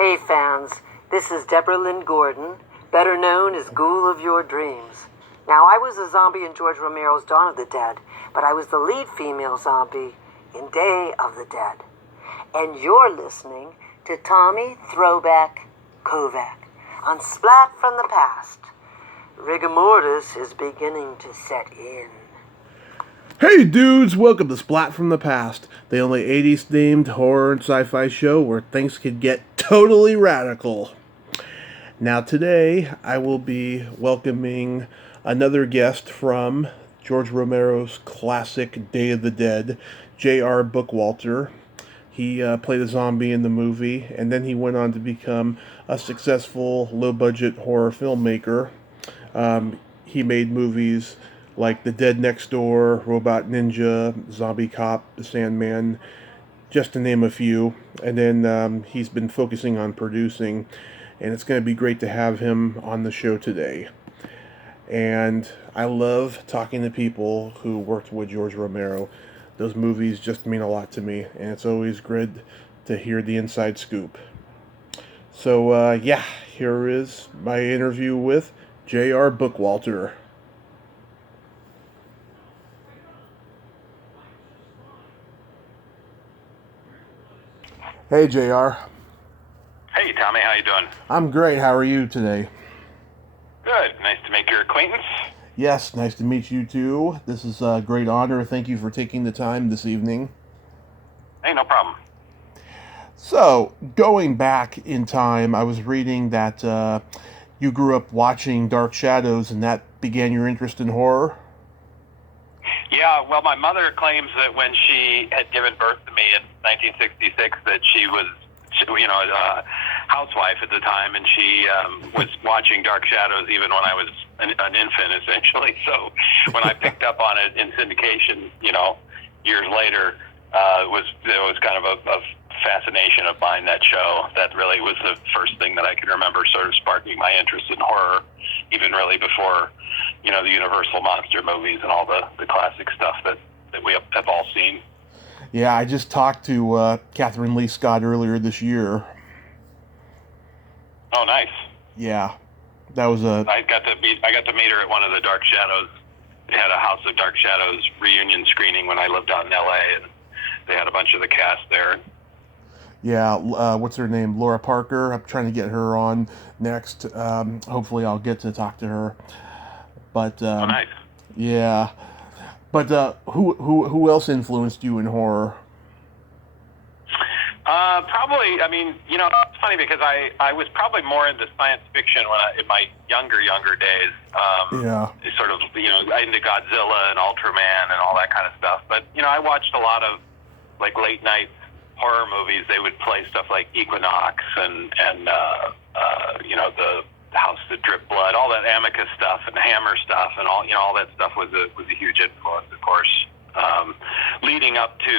Hey fans, this is Deborah Lynn Gordon, better known as Ghoul of Your Dreams. Now, I was a zombie in George Romero's Dawn of the Dead, but I was the lead female zombie in Day of the Dead. And you're listening to Tommy Throwback Kovac on Splat from the Past. Rigor mortis is beginning to set in. Hey dudes, welcome to Splat from the Past, the only 80s themed horror and sci-fi show where things could get totally radical. Now today, I will be welcoming another guest from George Romero's classic Day of the Dead, J.R. Bookwalter. He played a zombie in the movie, and then he went on to become a successful low-budget horror filmmaker. He made movies like The Dead Next Door, Robot Ninja, Zombie Cop, The Sandman, just to name a few. And then he's been focusing on producing, and it's going to be great to have him on the show today. And I love talking to people who worked with George Romero. Those movies just mean a lot to me, and it's always good to hear the inside scoop. So, here is my interview with J.R. Bookwalter. Hey, JR. Hey, Tommy, how you doing? I'm great. How are you today? Good. Nice to make your acquaintance. Yes, nice to meet you too. This is a great honor. Thank you for taking the time this evening. Hey, no problem. So, going back in time, I was reading that you grew up watching Dark Shadows, and that began your interest in horror? Yeah, well, my mother claims that when she had given birth to me in 1966 that she was, a housewife at the time, and she was watching Dark Shadows even when I was an infant, essentially. So when I picked up on it in syndication, years later, it was kind of a fascination of mine, that show. That really was the first thing that I can remember sort of sparking my interest in horror, even really before, the Universal monster movies and all the classic stuff that we have all seen. Yeah, I just talked to Catherine Lee Scott earlier this year. Oh, nice. Yeah, that was a... I got to meet her at one of the Dark Shadows. They had a House of Dark Shadows reunion screening when I lived out in L.A., and they had a bunch of the cast there. Yeah, what's her name? Laura Parker. I'm trying to get her on next. Hopefully I'll get to talk to her. But oh, nice. Yeah. But who else influenced you in horror? Probably, it's funny because I was probably more into science fiction in my younger days. Sort of, into Godzilla and Ultraman and all that kind of stuff. But, I watched a lot of, late night horror movies. They would play stuff like Equinox and the House That Dripped Blood, all that Amicus stuff and Hammer stuff, and all that stuff was a huge influence, of course. Leading up to,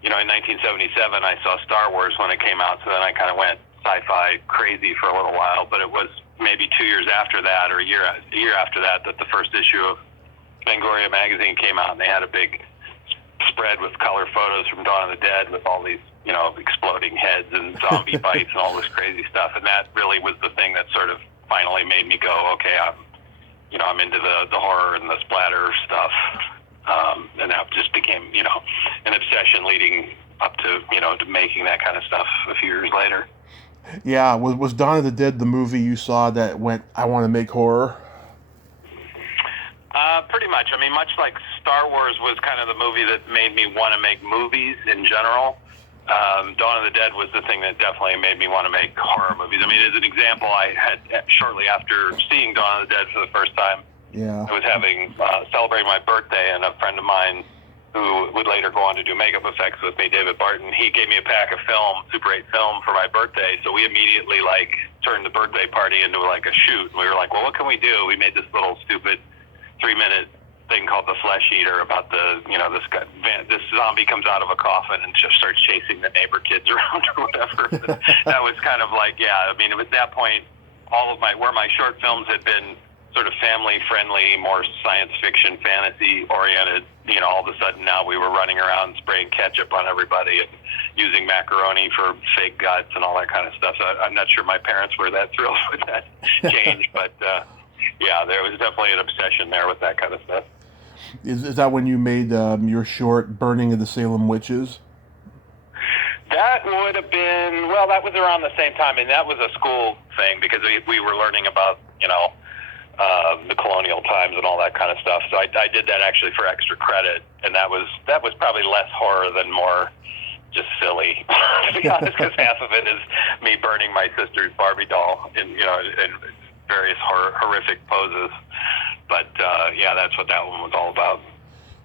in 1977, I saw Star Wars when it came out, so then I kind of went sci-fi crazy for a little while. But it was maybe 2 years after that, or a year after that the first issue of Fangoria magazine came out, and they had a big spread with color photos from Dawn of the Dead with all these, exploding heads and zombie bites and all this crazy stuff. And that really was the thing that sort of finally made me go, okay, I'm into the horror and the splatter stuff. And that just became, an obsession leading up to, to making that kind of stuff a few years later. Yeah, was Dawn of the Dead the movie you saw that went, I want to make horror? Pretty much. Much like Star Wars was kind of the movie that made me want to make movies in general. Dawn of the Dead was the thing that definitely made me want to make horror movies. As an example, I had shortly after seeing Dawn of the Dead for the first time, I was celebrating my birthday, and a friend of mine who would later go on to do makeup effects with me, David Barton, he gave me a pack of film, Super 8 film, for my birthday. So we immediately turned the birthday party into a shoot. And we were like, well, what can we do? We made this little stupid 3-minute thing called The Flesh Eater about this zombie comes out of a coffin and just starts chasing the neighbor kids around or whatever. That was kind of at that point, all of where my short films had been sort of family friendly, more science fiction, fantasy oriented, all of a sudden now we were running around spraying ketchup on everybody and, using macaroni for fake guts and all that kind of stuff. So I'm not sure my parents were that thrilled with that change, but yeah, there was definitely an obsession there with that kind of stuff. Is that when you made your short Burning of the Salem Witches? That would have been, well, that was around the same time, and that was a school thing because we were learning about, the colonial times and all that kind of stuff. So I did that actually for extra credit, and that was probably less horror than more just silly, to be honest, because half of it is me burning my sister's Barbie doll in various horrific poses. But yeah, that's what that one was all about.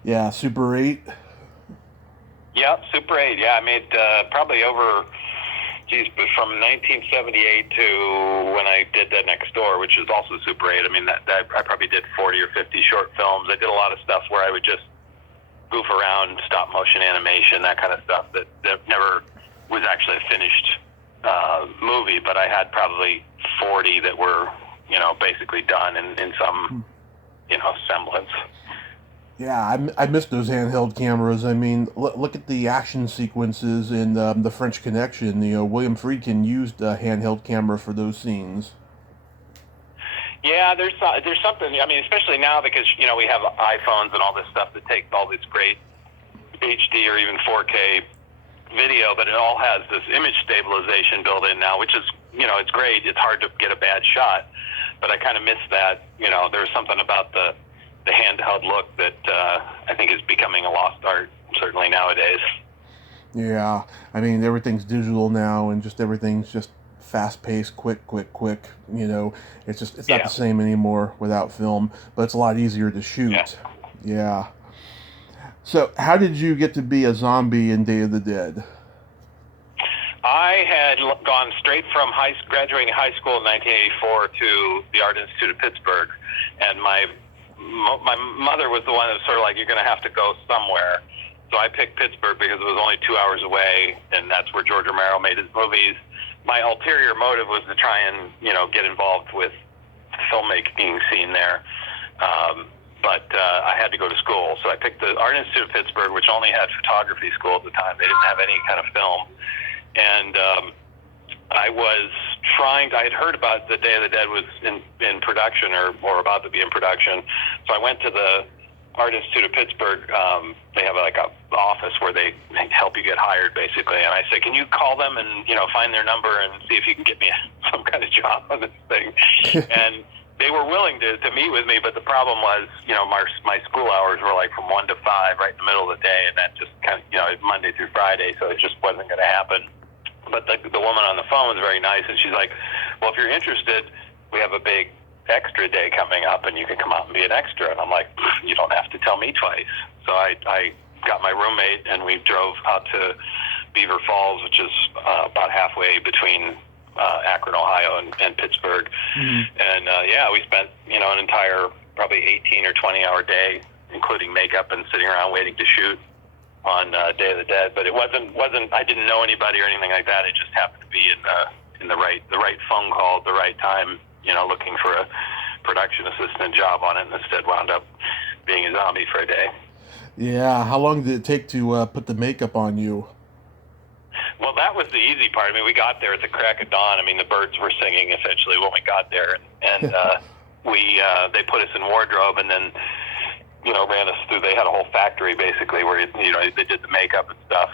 Yeah, Super 8. Yeah, Super 8. Yeah, I made probably over, from 1978 to when I did that next door, which is also Super 8. I mean, that I probably did 40 or 50 short films. I did a lot of stuff where I would just goof around, stop motion animation, that kind of stuff that never was actually a finished movie, but I had probably 40 that were, basically done in some, semblance. Yeah, I miss those handheld cameras. I mean, look at the action sequences in The French Connection. William Friedkin used a handheld camera for those scenes. Yeah, there's something. I mean, especially now because we have iPhones and all this stuff that takes all this great HD or even 4K video, but it all has this image stabilization built in now, which is it's great. It's hard to get a bad shot, but I kind of miss that. There's something about the handheld look that I think is becoming a lost art, certainly nowadays. Yeah, I mean, everything's digital now, and just everything's just fast-paced, quick. It's not the same anymore without film, but it's a lot easier to shoot. Yeah. So, how did you get to be a zombie in Day of the Dead? I had gone straight from graduating high school in 1984 to the Art Institute of Pittsburgh, and my mother was the one that was sort of like, you're going to have to go somewhere. So I picked Pittsburgh because it was only 2 hours away, and that's where George Romero made his movies. My ulterior motive was to try and, get involved with filmmaking scene there. But I had to go to school. So I picked the Art Institute of Pittsburgh, which only had photography school at the time. They didn't have any kind of film. And I had heard about the Day of the Dead was in production or about to be in production. So I went to the Art Institute of Pittsburgh. They have like a office where they help you get hired, basically. And I said, can you call them and, find their number and see if you can get me some kind of job on this thing? And they were willing to meet with me, but the problem was, my school hours were like from 1 to 5 right in the middle of the day, and that just kind of, Monday through Friday, so it just wasn't going to happen. But the woman on the phone was very nice, and she's like, well, if you're interested, we have a big extra day coming up, and you can come out and be an extra. And I'm like, you don't have to tell me twice. So I got my roommate, and we drove out to Beaver Falls, which is about halfway between Akron, Ohio, and Pittsburgh. Mm-hmm. And we spent an entire probably 18 or 20-hour day, including makeup and sitting around waiting to shoot on Day of the Dead. But it wasn't. I didn't know anybody or anything like that. It just happened to be in the right phone call at the right time. Looking for a production assistant job on it, and instead wound up being a zombie for a day. Yeah. How long did it take to put the makeup on you? Well, that was the easy part. I mean, we got there at the crack of dawn. I mean, the birds were singing essentially when we got there, and they put us in wardrobe, and then ran us through. They had a whole factory basically where they did the makeup and stuff.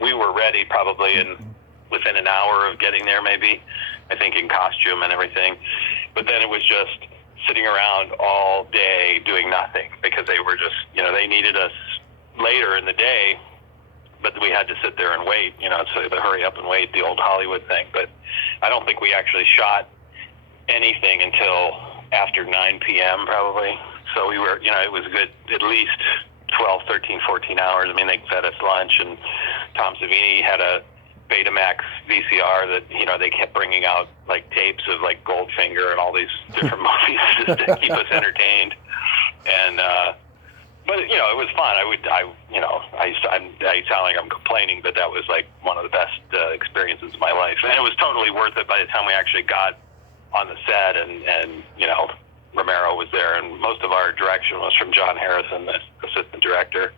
We were ready probably within an hour of getting there, maybe. I think in costume and everything, but then it was just sitting around all day doing nothing because they were just they needed us later in the day. But we had to sit there and wait, so to hurry up and wait, the old Hollywood thing. But I don't think we actually shot anything until after 9 p.m. probably. So we were, it was good, at least 12, 13, 14 hours. I mean, they fed us lunch, and Tom Savini had a Betamax VCR that, they kept bringing out like tapes of like Goldfinger and all these different movies just to keep us entertained. And, but it was fun. I sound like I'm complaining, but that was like one of the best experiences of my life, and it was totally worth it by the time we actually got on the set, and Romero was there, and most of our direction was from John Harrison, the assistant director.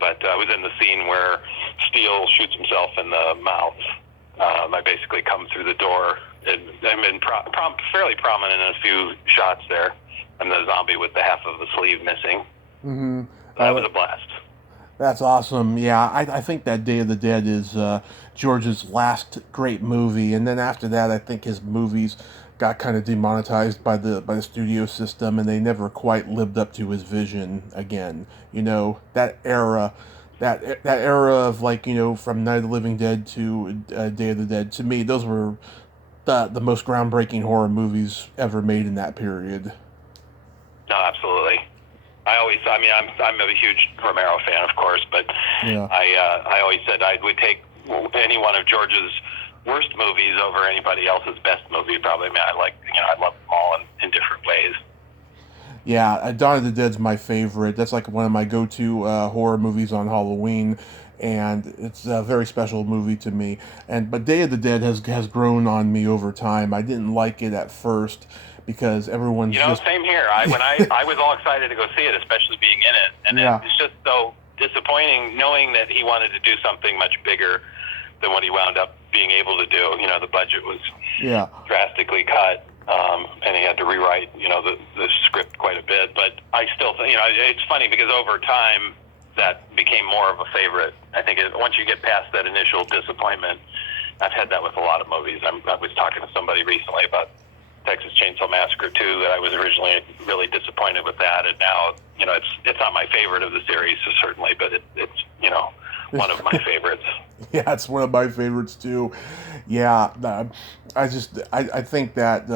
But I was in the scene where shoots himself in the mouth. I basically come through the door, and I'm in fairly prominent in a few shots there. I'm the zombie with the half of the sleeve missing. Mm-hmm. That was a blast. That's awesome. Yeah, I think that Day of the Dead is George's last great movie, and then after that, I think his movies got kind of demonetized by the studio system, and they never quite lived up to his vision again. You know, that era. That era of, like, you know, from Night of the Living Dead to Day of the Dead, to me, those were the most groundbreaking horror movies ever made in that period. No, absolutely. I'm a huge Romero fan, of course, but Yeah. I always said I would take any one of George's worst movies over anybody else's best movie. Probably, I love them all in different ways. Yeah, Dawn of the Dead's my favorite. That's like one of my go-to horror movies on Halloween, and it's a very special movie to me. But Day of the Dead has grown on me over time. I didn't like it at first because everyone's same here. I was all excited to go see it, especially being in it, and Yeah. it's just so disappointing knowing that he wanted to do something much bigger than what he wound up being able to do. You know, the budget was drastically cut. And he had to rewrite, the script quite a bit. But I still think, it's funny because over time that became more of a favorite. I think once you get past that initial disappointment, I've had that with a lot of movies. I was talking to somebody recently about Texas Chainsaw Massacre 2 that I was originally really disappointed with that, and now, it's not my favorite of the series, certainly, but it's one of my favorites. Yeah, it's one of my favorites too. Yeah, I think that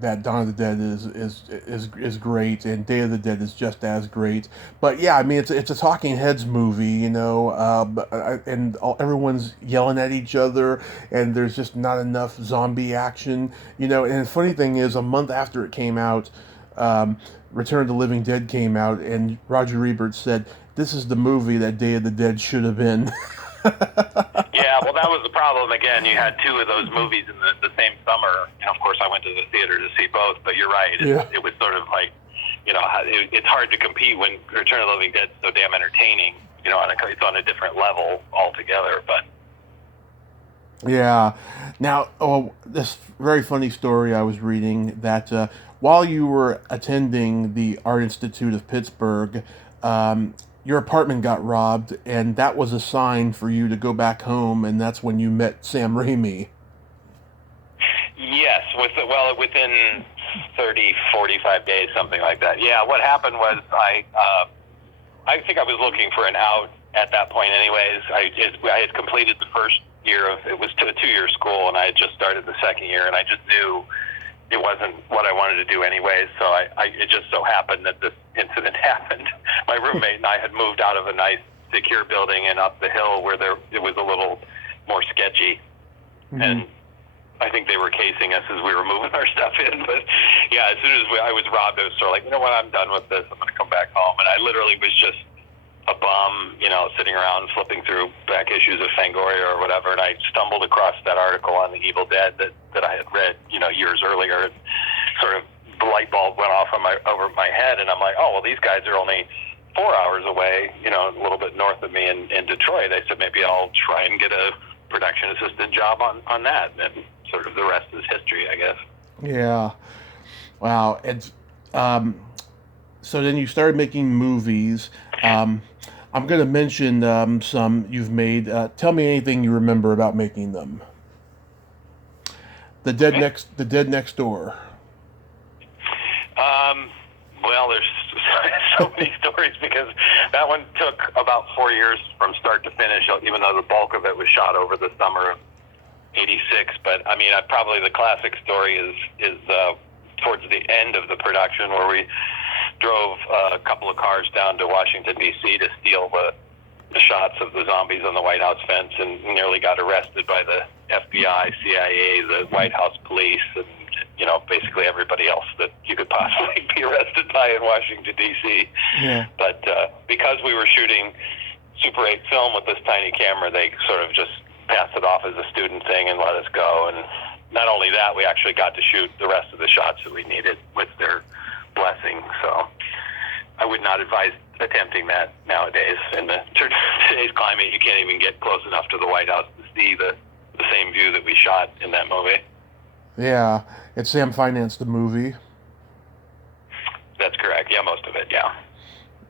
that Dawn of the Dead is great, and Day of the Dead is just as great. But yeah, I mean, it's a talking heads movie, and everyone's yelling at each other, and there's just not enough zombie action, And the funny thing is, a month after it came out, Return of the Living Dead came out, and Roger Ebert said, "This is the movie that Day of the Dead should have been." Yeah, well, that was the problem. Again, you had two of those movies in the same summer. And of course, I went to the theater to see both, but you're right. It was sort of like, it's hard to compete when Return of the Living Dead is so damn entertaining. It's on a different level altogether. But Yeah. Now, this very funny story I was reading that while you were attending the Art Institute of Pittsburgh, your apartment got robbed, and that was a sign for you to go back home, and that's when you met Sam Raimi. yes, within 30, 45 days, something like that. Yeah, what happened was I think I was looking for an out at that point anyways. I had completed the first year it was a 2-year school, and I had just started the second year, and I just knew it wasn't what I wanted to do anyways, so it just so happened that this incident happened. My roommate and I had moved out of a nice, secure building and up the hill where it was a little more sketchy, and I think they were casing us as we were moving our stuff in. But yeah, as soon as I was robbed, I was sort of like, you know what, I'm done with this. I'm going to come back home. And I literally was just a bum, sitting around flipping through back issues of Fangoria or whatever, and I stumbled across that article on the Evil Dead that I had read, years earlier. And sort of the light bulb went off over my head, and I'm like, oh, well, these guys are only 4 hours away, a little bit north of me in Detroit. I said, maybe I'll try and get a production assistant job on that, and sort of the rest is history, I guess. Yeah. Wow. It's so then you started making movies. I'm going to mention some you've made. Tell me anything you remember about making them. The Dead Next Door. Well, there's so many stories because that one took about 4 years from start to finish, even though the bulk of it was shot over the summer of '86. But I mean, probably the classic story is towards the end of the production, where we drove a couple of cars down to Washington, D.C. to steal the shots of the zombies on the White House fence, and nearly got arrested by the FBI, CIA, the White House police, and basically everybody else that you could possibly be arrested by in Washington, D.C. Yeah. But because we were shooting Super 8 film with this tiny camera, they sort of just passed it off as a student thing and let us go. And not only that, we actually got to shoot the rest of the shots that we needed with their blessing. So I would not advise attempting that nowadays. In today's climate, you can't even get close enough to the White House to see the same view that we shot in that movie. Yeah, and Sam financed the movie. That's correct. Yeah, most of it. Yeah.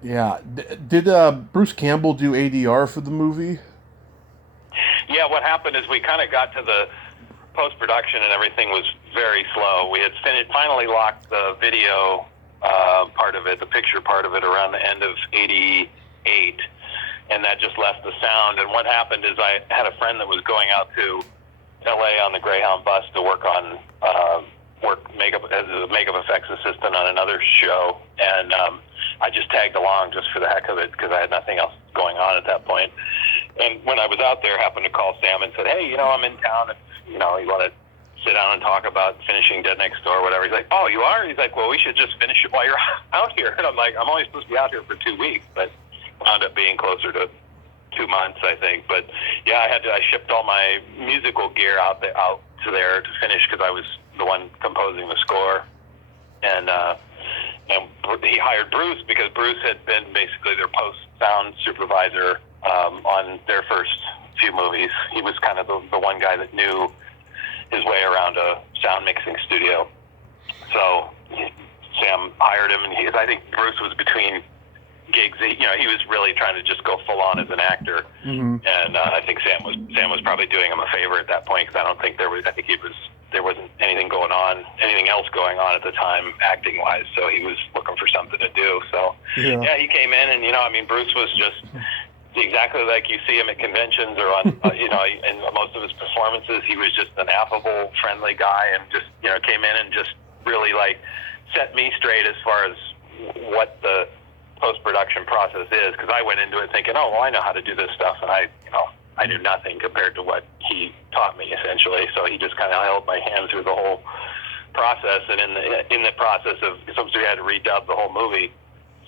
Yeah. Did Bruce Campbell do ADR for the movie? Yeah, what happened is we kind of got to the post-production and everything was very slow. We had finally locked the video part of it, the picture part of it, around the end of '88, and that just left the sound. And what happened is I had a friend that was going out to LA on the Greyhound bus to work on makeup as a makeup effects assistant on another show, and I just tagged along just for the heck of it because I had nothing else going on at that point. And when I was out there, happened to call Sam and said, "Hey, I'm in town. If you want to sit down and talk about finishing Dead Next Door or whatever." He's like, "Oh, you are?" He's like, "Well, we should just finish it while you're out here." And I'm like, "I'm only supposed to be out here for 2 weeks," but wound up being closer to 2 months, I think. But yeah, I shipped all my musical gear out to there to finish because I was the one composing the score, and he hired Bruce because Bruce had been basically their post sound supervisor on their first few movies. He was kind of the one guy that knew his way around a sound mixing studio. So Sam hired him, and I think Bruce was between gigs. He was really trying to just go full on as an actor, and I think Sam was probably doing him a favor at that point because I don't think there wasn't anything else going on at the time acting wise. So he was looking for something to do. So yeah he came in, and Bruce was just exactly like you see him at conventions or on, in most of his performances. He was just an affable, friendly guy, and just, came in and just really set me straight as far as what the post-production process is. Because I went into it thinking, oh, well, I know how to do this stuff, and I knew nothing compared to what he taught me essentially. So he just kind of held my hand through the whole process, and in the process of, since we had to redub the whole movie,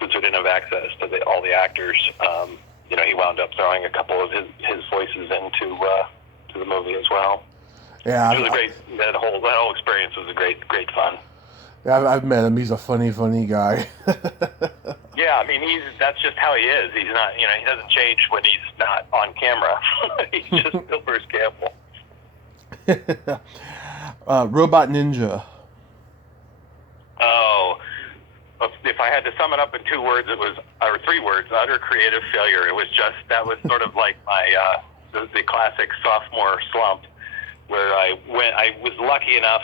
since we didn't have access to all the actors. He wound up throwing a couple of his voices into to the movie as well. Yeah, it was that whole experience was a great fun. Yeah, I've met him. He's a funny guy. Yeah, that's just how he is. He's not, he doesn't change when he's not on camera. He's just still Bruce Campbell. Robot Ninja. Oh. If I had to sum it up in 2 words, or 3 words, utter creative failure. That was sort of like my, the classic sophomore slump, where I was lucky enough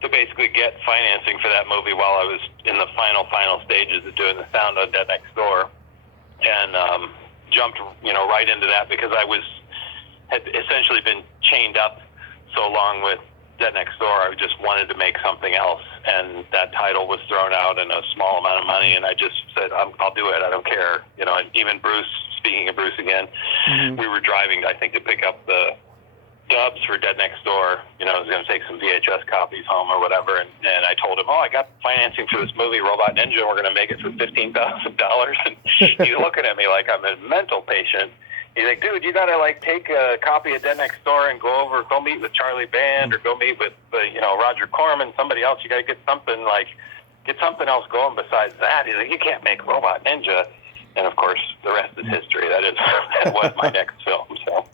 to basically get financing for that movie while I was in the final stages of doing the sound on Dead Next Door, and jumped, right into that because had essentially been chained up so long with Dead Next Door. I just wanted to make something else, and that title was thrown out in a small amount of money, and I just said, I'll do it. I don't care. And even Bruce, speaking of Bruce again, we were driving, I think, to pick up the dubs for Dead Next Door. I was going to take some VHS copies home or whatever, and I told him, I got financing for this movie, Robot Ninja, and we're going to make it for $15,000. And he's looking at me like I'm a mental patient. He's like, dude, you gotta take a copy of Dead Next Door and go meet with Charlie Band or go meet with Roger Corman, somebody else. You gotta get something else going besides that. He's like, you can't make Robot Ninja. And of course, the rest is history. That was my next film. So.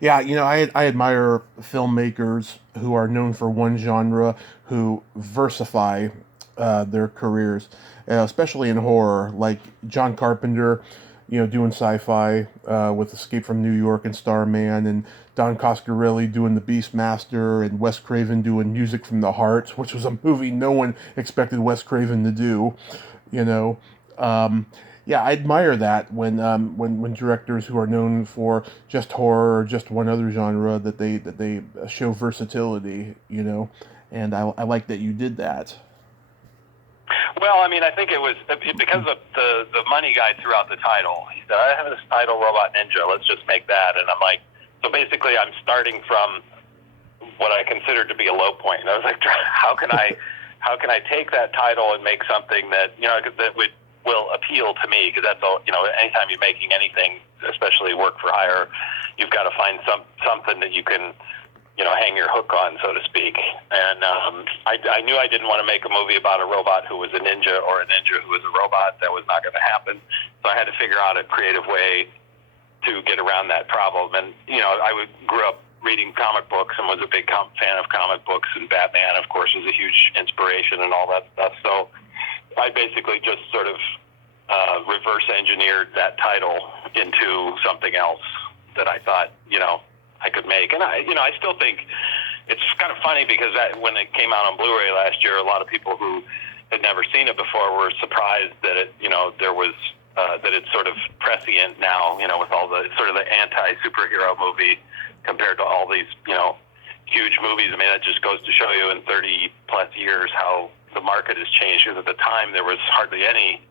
Yeah, I admire filmmakers who are known for one genre who versify their careers, especially in horror, like John Carpenter. Doing sci-fi with Escape from New York and Starman, and Don Coscarelli doing The Beastmaster, and Wes Craven doing Music from the Heart, which was a movie no one expected Wes Craven to do. I admire that when directors who are known for just horror or just one other genre that they show versatility. And I like that you did that. Well, I think it was because of the money guy threw out the title. He said, I have this title, Robot Ninja, let's just make that. And I'm like, so basically I'm starting from what I considered to be a low point. And I was like, how can I take that title and make something that, that will appeal to me? Because that's all, anytime you're making anything, especially work for hire, you've got to find something that you can hang your hook on, so to speak. And I knew I didn't want to make a movie about a robot who was a ninja or a ninja who was a robot. That was not going to happen. So I had to figure out a creative way to get around that problem. And, grew up reading comic books and was a big fan of comic books, and Batman, of course, was a huge inspiration and all that stuff. So I basically just sort of reverse engineered that title into something else that I thought, I could make. And I still think it's kind of funny because when it came out on Blu-ray last year, a lot of people who had never seen it before were surprised that there was that it's sort of prescient now, with all the sort of the anti-superhero movie compared to all these, huge movies. I mean, that just goes to show you in 30 plus years how the market has changed. Because at the time there was hardly any,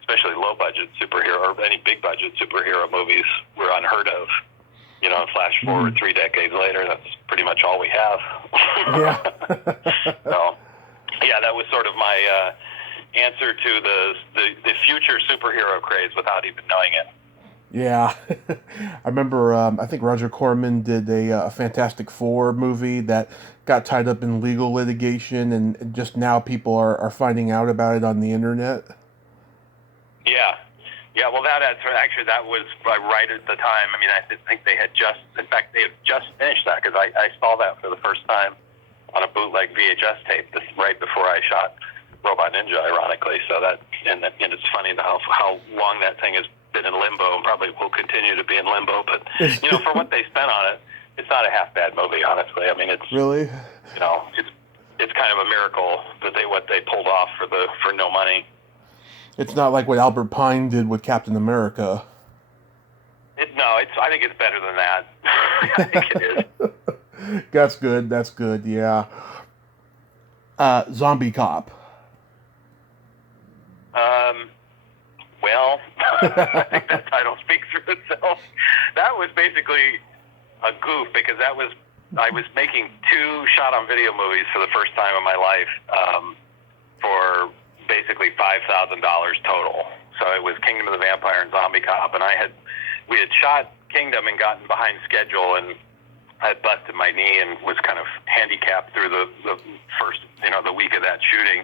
especially low budget superhero or any big budget superhero movies were unheard of. Flash forward 3 decades later, that's pretty much all we have. Yeah. So, yeah, that was sort of my answer to the future superhero craze without even knowing it. Yeah. I remember, I think Roger Corman did a Fantastic Four movie that got tied up in legal litigation, and just now people are finding out about it on the internet. Yeah. Yeah, well, that was right at the time. I mean, I think they had just finished that, because I saw that for the first time on a bootleg VHS tape right before I shot Robot Ninja, ironically. So and it's funny how long that thing has been in limbo, and probably will continue to be in limbo. But for what they spent on it, it's not a half bad movie, honestly. I mean, it's really, it's kind of a miracle that what they pulled off for no money. It's not like what Albert Pine did with Captain America. I think it's better than that. I think it is. That's good, yeah. Zombie Cop. Well, I think that title speaks for itself. That was basically a goof, because I was making 2 shot-on-video movies for the first time in my life for basically $5,000 total. So it was Kingdom of the Vampire and Zombie Cop, and we had shot Kingdom and gotten behind schedule, and I had busted my knee and was kind of handicapped through the first, the week of that shooting.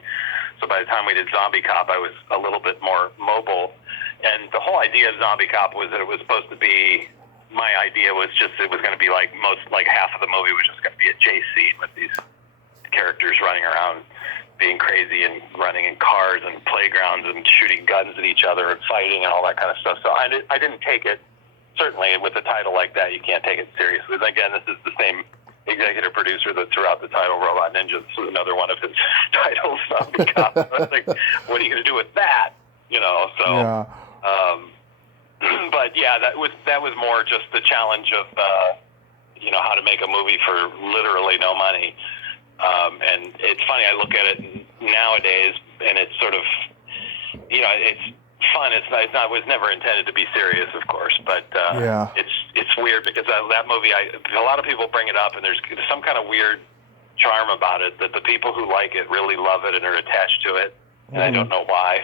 So by the time we did Zombie Cop, I was a little bit more mobile. And the whole idea of Zombie Cop was that it was supposed to be, my idea was just, it was going to be like half of the movie was just going to be a chase scene with these characters running around being crazy and running in cars and playgrounds and shooting guns at each other and fighting and all that kind of stuff. So I didn't take it, certainly with a title like that, you can't take it seriously. Again, this is the same executive producer that threw out the title Robot Ninja. This was another one of his titles, Zombie Cop. I was like, what are you going to do with that? So, yeah. But yeah, that was more just the challenge of, how to make a movie for literally no money. And it's funny, I look at it nowadays, and it's sort of, it's fun. It was never intended to be serious, of course, but yeah. It's weird because that movie, a lot of people bring it up, and there's some kind of weird charm about it that the people who like it really love it and are attached to it. And I don't know why,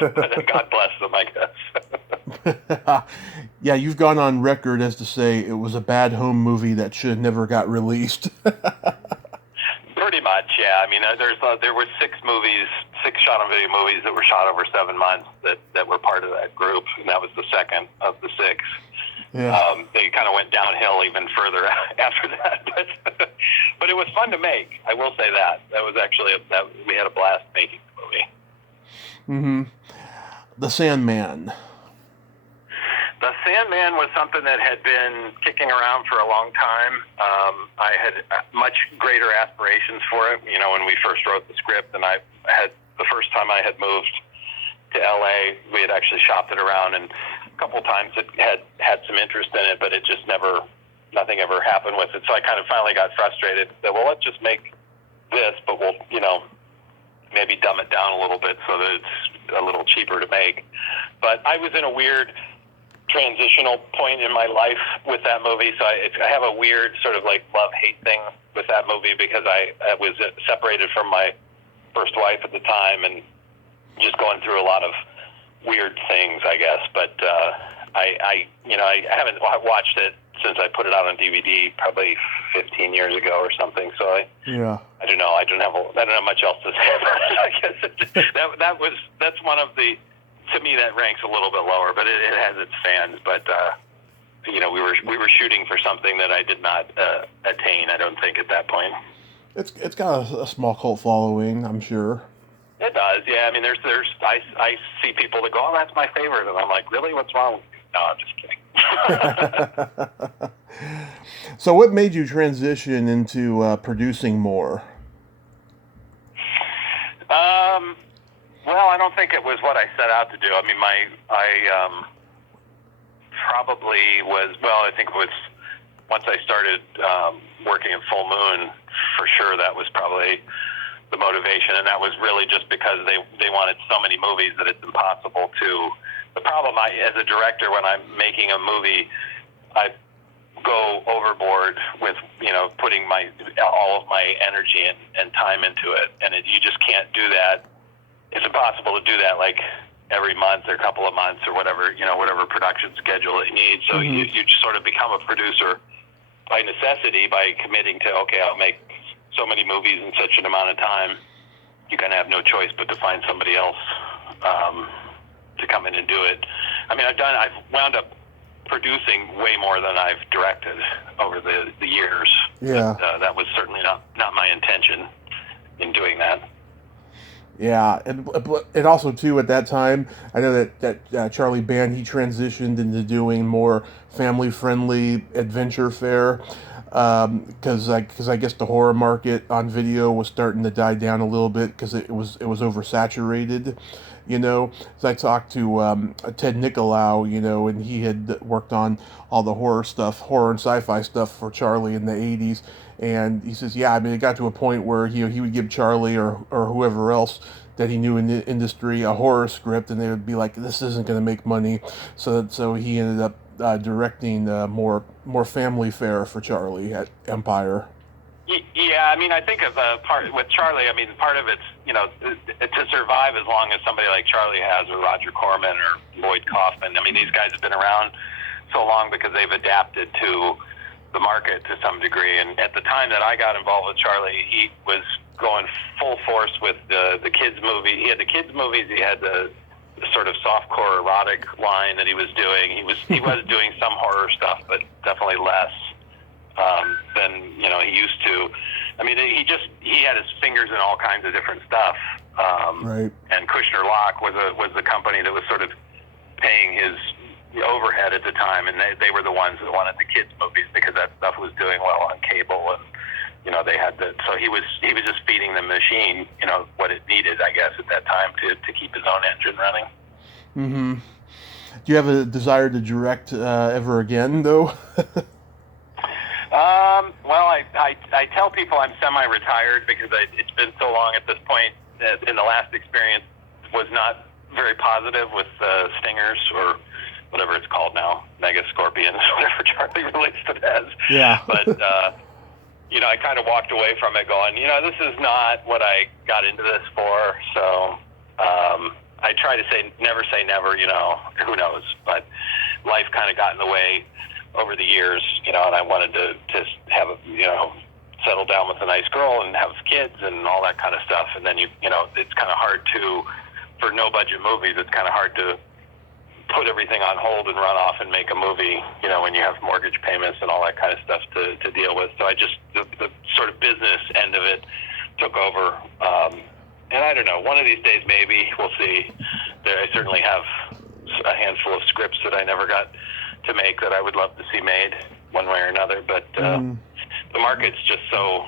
but God bless them, I guess. Yeah, you've gone on record as to say it was a bad home movie that should have never got released. Pretty much, yeah. I mean, there were 6 shot-on-video movies that were shot over 7 months that were part of that group, and that was the second of the 6. Yeah. They kind of went downhill even further after that, but it was fun to make. I will say that was actually we had a blast making the movie. Mm-hmm. The Sandman. The Sandman was something that had been kicking around for a long time. I had much greater aspirations for it. When we first wrote the script, and the first time I had moved to LA, we had actually shopped it around, and a couple times it had some interest in it, but it just nothing ever happened with it. So I kind of finally got frustrated. Said, well, let's just make this, but we'll, maybe dumb it down a little bit so that it's a little cheaper to make. But I was in a weird transitional point in my life with that movie, so I have a weird sort of like love-hate thing with that movie, because I was separated from my first wife at the time and just going through a lot of weird things, I guess. But I haven't watched it since I put it out on DVD probably 15 years ago or something. So I don't know. I don't have much else to say about it. I guess that's one of the, to me, that ranks a little bit lower, but it has its fans. But we were shooting for something that I did not attain, I don't think, at that point. It's got a small cult following, I'm sure. It does, yeah. I mean, I see people that go, "Oh, that's my favorite," and I'm like, "Really? What's wrong?" No, I'm just kidding. So, what made you transition into producing more? Well, I don't think it was what I set out to do. I mean, I probably was. Well, I think it was once I started working at Full Moon. For sure, that was probably the motivation, and that was really just because they wanted so many movies that it's impossible to. The problem as a director, when I'm making a movie, I go overboard with putting all of my energy and time into it, and you just can't do that. It's impossible to do that like every month or a couple of months or whatever production schedule it needs. So you just sort of become a producer by necessity, by committing to, okay, I'll make so many movies in such an amount of time. You kind of have no choice but to find somebody else to come in and do it. I mean, I've wound up producing way more than I've directed over the years. Yeah. But, that was certainly not my intention in doing that. Yeah, and also too at that time, I know that Charlie Band, he transitioned into doing more family-friendly adventure fare, because I guess the horror market on video was starting to die down a little bit because it was oversaturated, So I talked to Ted Nicolau, and he had worked on all the horror and sci-fi stuff for Charlie in the 80s. And he says, yeah, I mean, it got to a point where he would give Charlie or whoever else that he knew in the industry a horror script, and they would be like, this isn't going to make money. So he ended up directing more family fare for Charlie at Empire. Yeah, I mean, I think of part with Charlie. I mean, part of it's to survive as long as somebody like Charlie has, or Roger Corman or Lloyd Kaufman. I mean, these guys have been around so long because they've adapted to the market to some degree. And at the time that I got involved with Charlie, he was going full force with the kids movie. He had the kids movies. He had the sort of softcore erotic line that he was doing. He was doing some horror stuff, but definitely less than he used to. I mean, he had his fingers in all kinds of different stuff. Right. And Kushner Locke was the company that was sort of paying his overhead at the time, and they were the ones that wanted the kids movies because that stuff was doing well on cable, and they had so he was just feeding the machine what it needed, I guess, at that time to keep his own engine running. Mm-hmm. Do you have a desire to direct ever again, though? Well, I tell people I'm semi-retired because it's been so long at this point. In the last experience was not very positive with stingers, or whatever it's called now, mega scorpions, whatever Charlie released it as. Yeah. But I kind of walked away from it going, this is not what I got into this for. So I try to never say never, who knows. But life kind of got in the way over the years, and I wanted to just have settle down with a nice girl and have kids and all that kind of stuff. And then it's kind of hard for no budget movies, it's kind of hard to put everything on hold and run off and make a movie, when you have mortgage payments and all that kind of stuff to deal with. So the sort of business end of it took over. And I don't know, one of these days maybe, we'll see. I certainly have a handful of scripts that I never got to make that I would love to see made one way or another. But the market's just so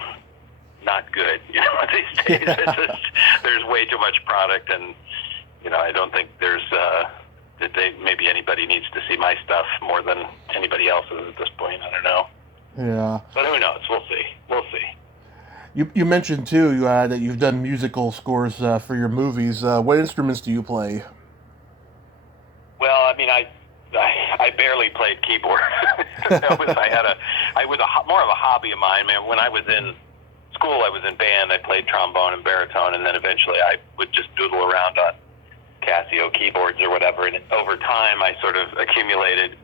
not good, these days. Yeah. There's way too much product, and, I don't think there's... that maybe anybody needs to see my stuff more than anybody else's at this point. I don't know. Yeah. But who knows? We'll see. You mentioned too that you've done musical scores for your movies. What instruments do you play? Well, I mean, I barely played keyboard. I was more of a hobby of mine. Man, when I was in school, I was in band. I played trombone and baritone, and then eventually I would just doodle around on Casio keyboards or whatever, and over time I sort of accumulated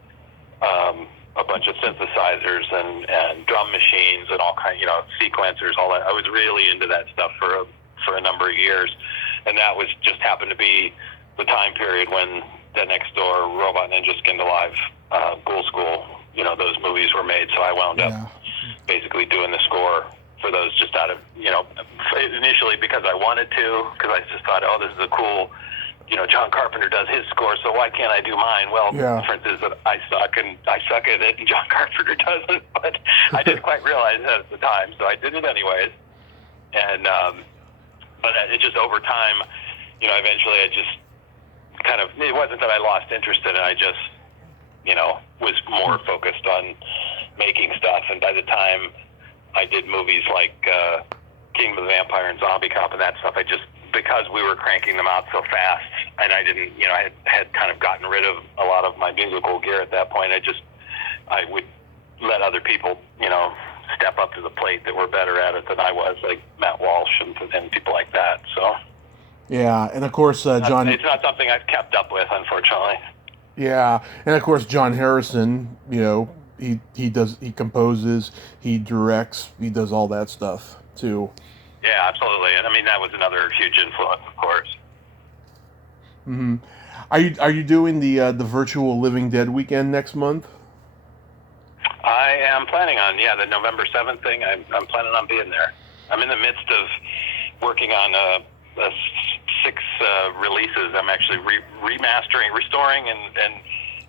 a bunch of synthesizers and drum machines and all kind, sequencers, all that. I was really into that stuff for a number of years, and that was just happened to be the time period when Dead Next Door, Robot Ninja, Skinned Alive, Ghoul School, those movies were made. So I wound up basically doing the score for those just out of, initially because I wanted to, because I just thought, oh, this is a cool, John Carpenter does his score, so why can't I do mine? Well, the difference is that I suck at it, and John Carpenter doesn't, but I didn't quite realize that at the time, so I did it anyways. And, but it just over time, eventually I just kind of, it wasn't that I lost interest in it, I just, was more focused on making stuff, and by the time I did movies like Kingdom of the Vampire and Zombie Cop and that stuff, because we were cranking them out so fast, and I didn't, I had kind of gotten rid of a lot of my musical gear at that point. I would let other people, step up to the plate that were better at it than I was, like Matt Walsh and people like that. So yeah, and of course John. It's not something I've kept up with, unfortunately. Yeah, and of course John Harrison. He composes, he directs, he does all that stuff too. Yeah, absolutely, and I mean that was another huge influence, of course. Mm-hmm. Are you doing the virtual Living Dead weekend next month? I am planning on the November 7th thing. I'm planning on being there. I'm in the midst of working on 6 releases. I'm actually remastering, restoring, and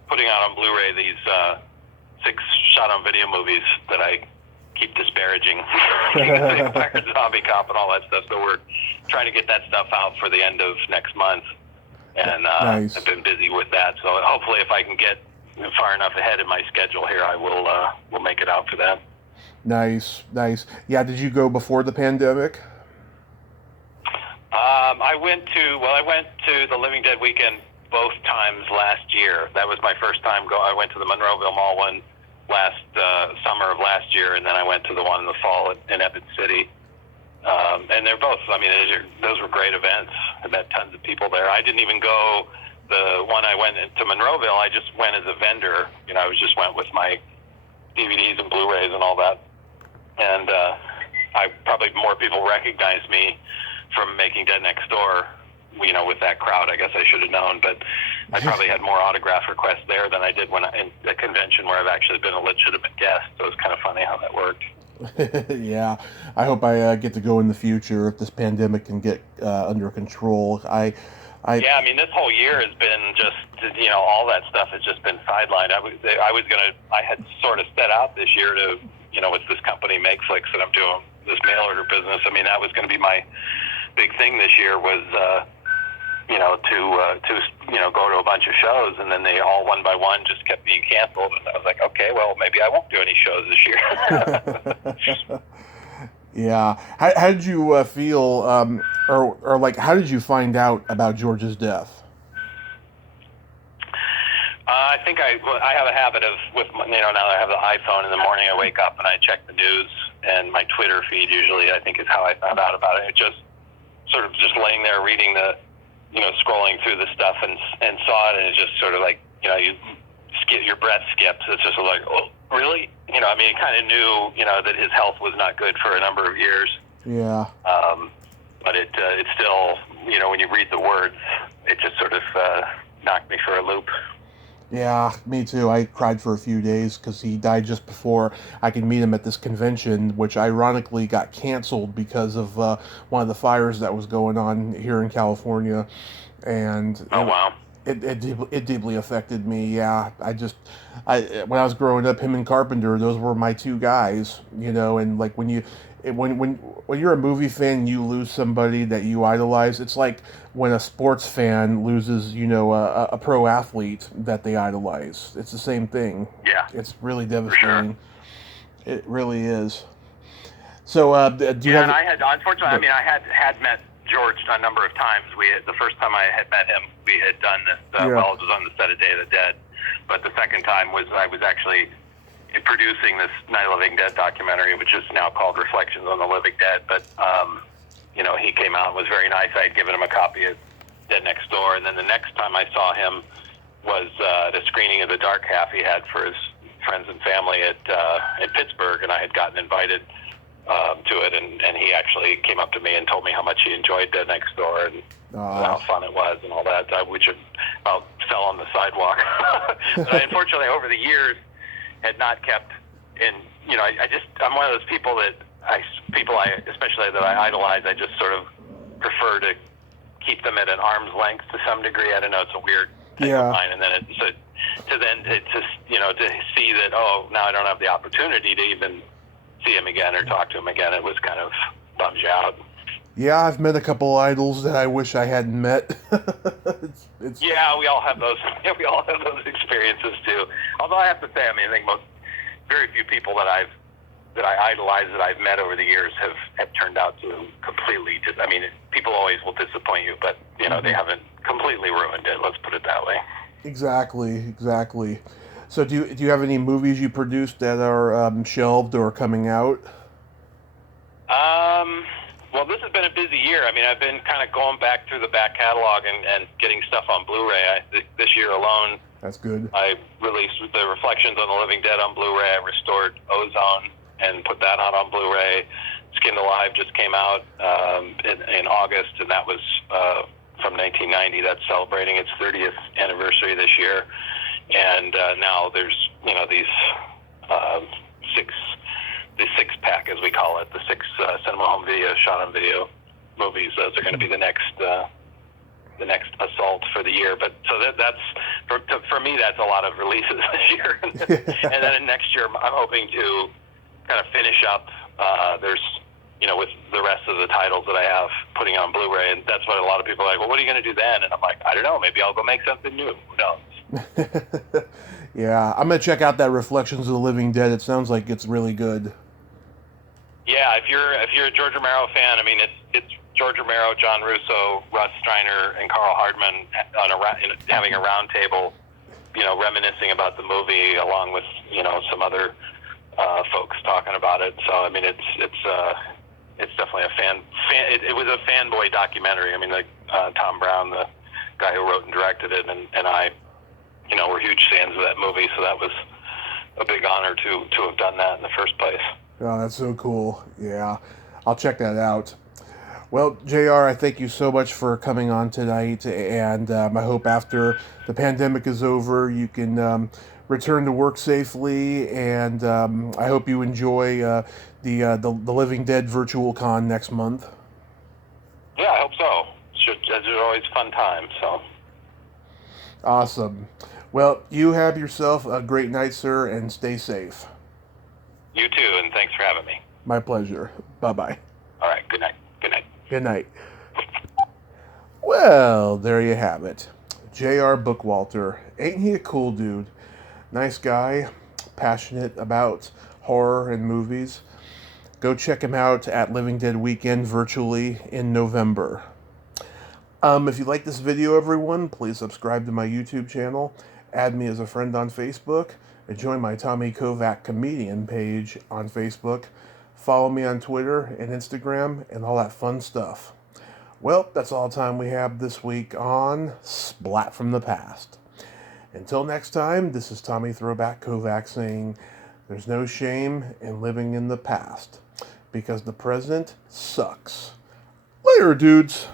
putting out on Blu-ray these 6 shot-on-video movies that I keep disparaging. Vampire, Zombie Cop, and all that stuff. So we're trying to get that stuff out for the end of next month. And nice. I've been busy with that. So hopefully if I can get far enough ahead in my schedule here, I will make it out for that. Nice. Yeah, did you go before the pandemic? I went to the Living Dead weekend both times last year. That was my first time I went to the Monroeville Mall one last summer of last year, and then I went to the one in the fall in Epic City. And they're both, those were great events. I met tons of people there. I didn't even go, the one I went to Monroeville, I just went as a vendor. I went with my DVDs and Blu-rays and all that. And I probably more people recognized me from making Dead Next Door, with that crowd. I guess I should have known, but I probably had more autograph requests there than I did in a convention where I've actually been a legitimate guest. So it's kind of funny how that worked. Yeah, I hope I get to go in the future if this pandemic can get under control. Yeah, this whole year has been just, all that stuff has just been sidelined. I had sort of set out this year to, with this company Makeflix that I'm doing, this mail order business. That was going to be my big thing this year was, to go to a bunch of shows, and then they all one by one just kept being canceled. And I was like, okay, well, maybe I won't do any shows this year. Yeah. How did you feel, or how did you find out about George's death? I think I have a habit of, now that I have the iPhone in the morning, I wake up and I check the news, and my Twitter feed usually, I think, is how I found out about it. It just sort of just laying there reading the, scrolling through the stuff and saw it, and it's just sort of like, your breath skips. It's just like, oh, really? It kind of knew, that his health was not good for a number of years. Yeah. But it's still, when you read the words, it just sort of knocked me for a loop. Yeah, me too. I cried for a few days because he died just before I could meet him at this convention, which ironically got canceled because of one of the fires that was going on here in California. And oh, wow. It deeply affected me. Yeah, when I was growing up, him and Carpenter, those were my two guys. And like when you're a movie fan and you lose somebody that you idolize, it's like when a sports fan loses, a pro athlete that they idolize. It's the same thing. Yeah. It's really devastating. Sure. It really is. So, do you have... and I had, unfortunately, I had met George a number of times. The first time I had met him, we had done this, it was on the set of Day of the Dead. But the second time I was actually producing this Night of the Living Dead documentary, which is now called Reflections on the Living Dead. But, he came out and was very nice. I had given him a copy of Dead Next Door. And then the next time I saw him was at a screening of The Dark Half he had for his friends and family in Pittsburgh, and I had gotten invited to it, and he actually came up to me and told me how much he enjoyed Dead Next Door and how fun it was and all that. Which about fell on the sidewalk. But I, unfortunately, over the years, had not kept in. You know, I'm one of those people that especially that I idolize. I just sort of prefer to keep them at an arm's length to some degree. I don't know. It's a weird thing of mine. And then to see that, oh, now I don't have the opportunity to even see him again or talk to him again. It was kind of bums you out. Yeah, I've met a couple idols that I wish I hadn't met. Yeah, we all have those. We all have those experiences too. Although I have to say, I mean, I think very few people that I idolize that I've met over the years have turned out to completely. I mean, people always will disappoint you, but you know, they haven't completely ruined it. Let's put it that way. Exactly. So do you have any movies you produced that are shelved or coming out? Well, this has been a busy year. I mean, I've been kind of going back through the back catalog and getting stuff on Blu-ray. This year alone, that's good. I released the Reflections on the Living Dead on Blu-ray. I restored Ozone and put that out on Blu-ray. Skinned Alive just came out in August, and that was from 1990. That's celebrating its 30th anniversary this year. And now there's, you know, these six pack, as we call it, the six cinema home video, shot on video movies. Those are going to be the next assault for the year. But so that's for me, that's a lot of releases this year. And then next year, I'm hoping to kind of finish up. There's, you know, with the rest of the titles that I have putting on Blu-ray, and that's what a lot of people are like, well, what are you going to do then? And I'm like, I don't know. Maybe I'll go make something new. Who knows? Yeah, I'm gonna check out that Reflections of the Living Dead. It sounds like it's really good. Yeah, if you're a George Romero fan, I mean, it's George Romero, John Russo, Russ Streiner, and Carl Hardman having a round table, you know, reminiscing about the movie, along with, you know, some other folks talking about it. So I mean, it's definitely it was a fanboy documentary. I mean, like Tom Brown, the guy who wrote and directed it, and I, you know, we're huge fans of that movie. So that was a big honor to have done that in the first place. Oh, that's so cool. Yeah, I'll check that out. Well, JR, I thank you so much for coming on tonight, and I hope after the pandemic is over, you can return to work safely, and I hope you enjoy the Living Dead Virtual Con next month. Yeah, I hope so. It's always a fun time, so. Awesome. Well, you have yourself a great night, sir, and stay safe. You too, and thanks for having me. My pleasure. Bye-bye. All right, good night. Good night. Well, there you have it. J.R. Bookwalter. Ain't he a cool dude? Nice guy, passionate about horror and movies. Go check him out at Living Dead Weekend virtually in November. If you like this video, everyone, please subscribe to my YouTube channel, add me as a friend on Facebook, and join my Tommy Kovac comedian page on Facebook. Follow me on Twitter and Instagram and all that fun stuff. Well, that's all the time we have this week on Splat from the Past. Until next time, this is Tommy Throwback Kovac saying, there's no shame in living in the past, because the present sucks. Later, dudes.